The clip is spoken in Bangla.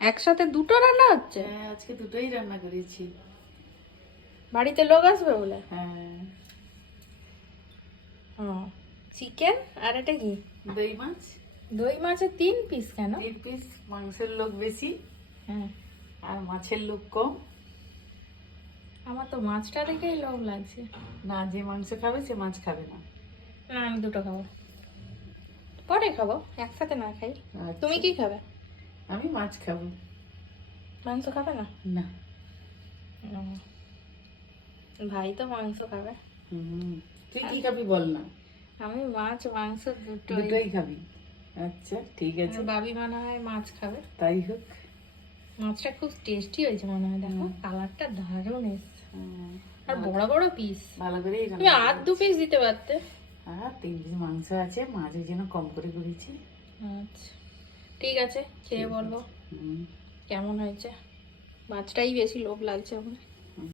একসাথে দুটো রান্না হচ্ছে? হ্যাঁ, আজকে দুটোই রান্না করেছি। বাড়িতে লোক আসবে বলে? হ্যাঁ, চিকেন আর এটা কি? দই মাছ। দই মাছের 3 পিস কেন? 3 পিস। মাংসের লোক বেশি হ্যাঁ, আর মাছের লোক কম। আমার তো মাছটা দেখেই লোভ লাগছে। না, যে মাংস খাবে সে মাছ খাবে না। না, আমি দুটো খাবো, পরে খাবো, একসাথে না খাই। আচ্ছা। তুমি কি খাবে? আমি মাছ খাবো। মাংস খাবে না? না। ও, ভাই তো মাংস খাবে। তুই কি খাবি বল না। আমি মাছ মাংস দুটোই। দুটোই খাবি? আচ্ছা, ঠিক আছে। বাবি মনে হয় মাছ খাবে। তাই হোক। মাছটা খুব টেস্টি হয়েছে মনে হয়, দেখো কালারটা দারুণ এসছে। হুম, আর বড় বড় পিস। ভালো করেই তুমি আর 2 পিস দিতে পারতে। আর 3 পিস মাংস আছে, মাছের জন্য কম করে করেছি। আচ্ছা, ঠিক আছে, খেয়ে বলবো হুম। কেমন হয়েছে। মাছটাই বেশি লোভ লাগছে আমার।